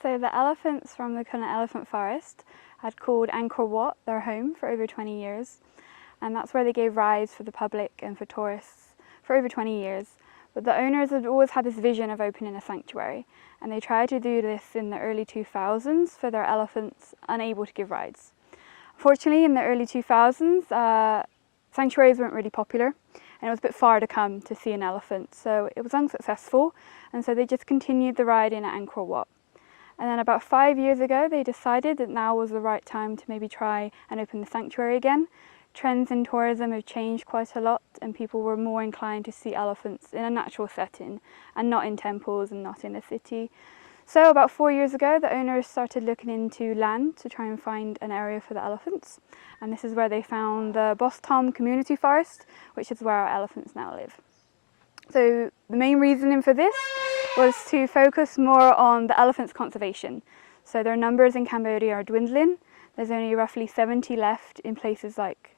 So the elephants from the Kulen elephant forest had called Angkor Wat their home for over 20 years, and that's where they gave rides for the public and for tourists for over 20 years. But the owners had always had this vision of opening a sanctuary, and they tried to do this in the early 2000s for their elephants unable to give rides. Fortunately, in the early 2000s, sanctuaries weren't really popular, and it was a bit far to come to see an elephant, so it was unsuccessful, and so they just continued the riding at Angkor Wat. And then about 5 years ago, they decided that now was the right time to maybe try and open the sanctuary again. Trends in tourism have changed quite a lot, and people were more inclined to see elephants in a natural setting and not in temples and not in a city. So about 4 years ago, the owners started looking into land to try and find an area for the elephants. And this is where they found the Bos Tom Community Forest, which is where our elephants now live. So the main reasoning for this was to focus more on the elephants' conservation. So their numbers in Cambodia are dwindling. There's only roughly 70 left in places like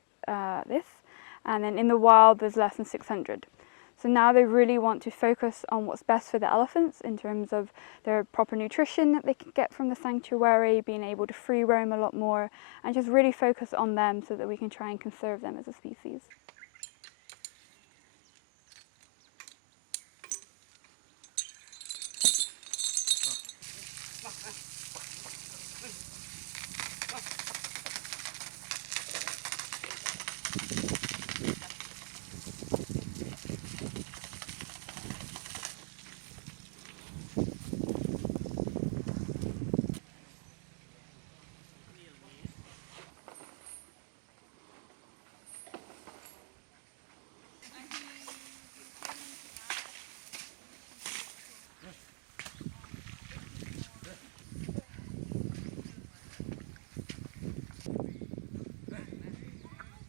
this, and then in the wild there's less than 600. So now they really want to focus on what's best for the elephants in terms of their proper nutrition that they can get from the sanctuary, being able to free roam a lot more, and just really focus on them so that we can try and conserve them as a species.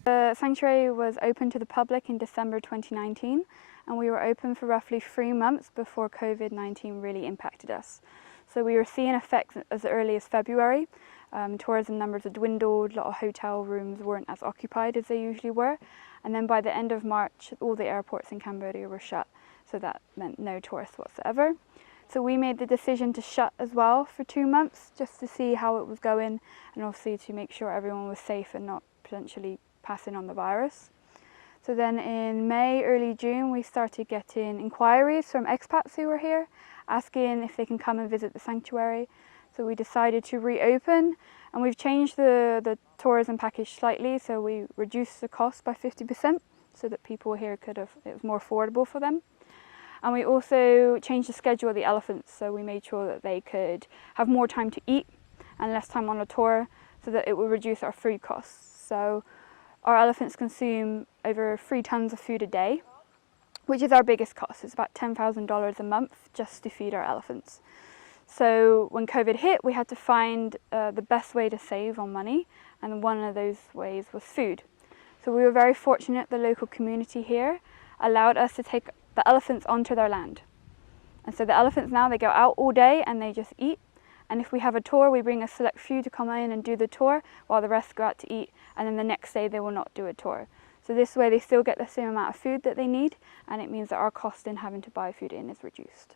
The sanctuary was open to the public in December 2019, and we were open for roughly 3 months before COVID-19 really impacted us. So we were seeing effects as early as February. Tourism numbers had dwindled, a lot of hotel rooms weren't as occupied as they usually were, and then by the end of March all the airports in Cambodia were shut, so that meant no tourists whatsoever. So we made the decision to shut as well for 2 months just to see how it was going, and obviously to make sure everyone was safe and not potentially passing on the virus. So then in May, early June, we started getting inquiries from expats who were here asking if they can come and visit the sanctuary. So we decided to reopen, and we've changed the tourism package slightly, so we reduced the cost by 50% so that people here it was more affordable for them. And we also changed the schedule of the elephants, so we made sure that they could have more time to eat and less time on a tour so that it would reduce our food costs. So our elephants consume over 3 tons of food a day, which is our biggest cost. It's about $10,000 a month just to feed our elephants. So when COVID hit, we had to find the best way to save on money, and one of those ways was food. So we were very fortunate the local community here allowed us to take the elephants onto their land. And so the elephants now, they go out all day and they just eat. And if we have a tour, we bring a select few to come in and do the tour while the rest go out to eat, and then the next day they will not do a tour. So this way they still get the same amount of food that they need, and it means that our cost in having to buy food in is reduced.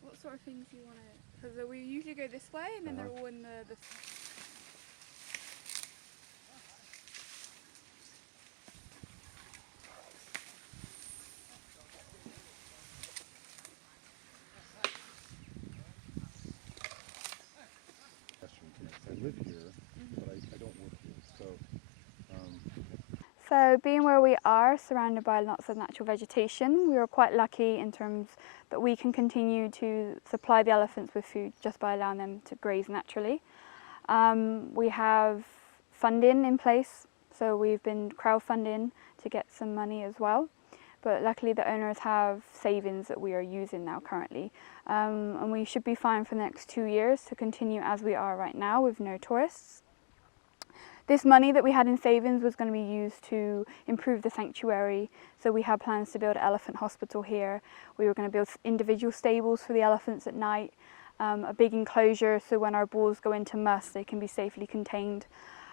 What sort of things do you want to... Because we usually go this way, and then they're all in the... I live here, but I don't work here. So being where we are, surrounded by lots of natural vegetation, we are quite lucky in terms that we can continue to supply the elephants with food just by allowing them to graze naturally. We have funding in place, so we've been crowdfunding to get some money as well. But luckily the owners have savings that we are using now currently. And we should be fine for the next 2 years to continue as we are right now with no tourists. This money that we had in savings was going to be used to improve the sanctuary. So we had plans to build an elephant hospital here. We were going to build individual stables for the elephants at night, a big enclosure so when our bulls go into must they can be safely contained,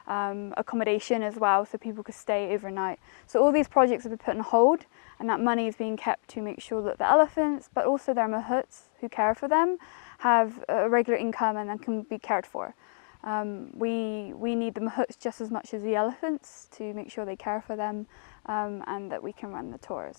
accommodation as well so people could stay overnight. So all these projects have been put on hold, and that money is being kept to make sure that the elephants, but also their mahuts who care for them, have a regular income and then can be cared for. We need the mahuts just as much as the elephants to make sure they care for them, and that we can run the tours.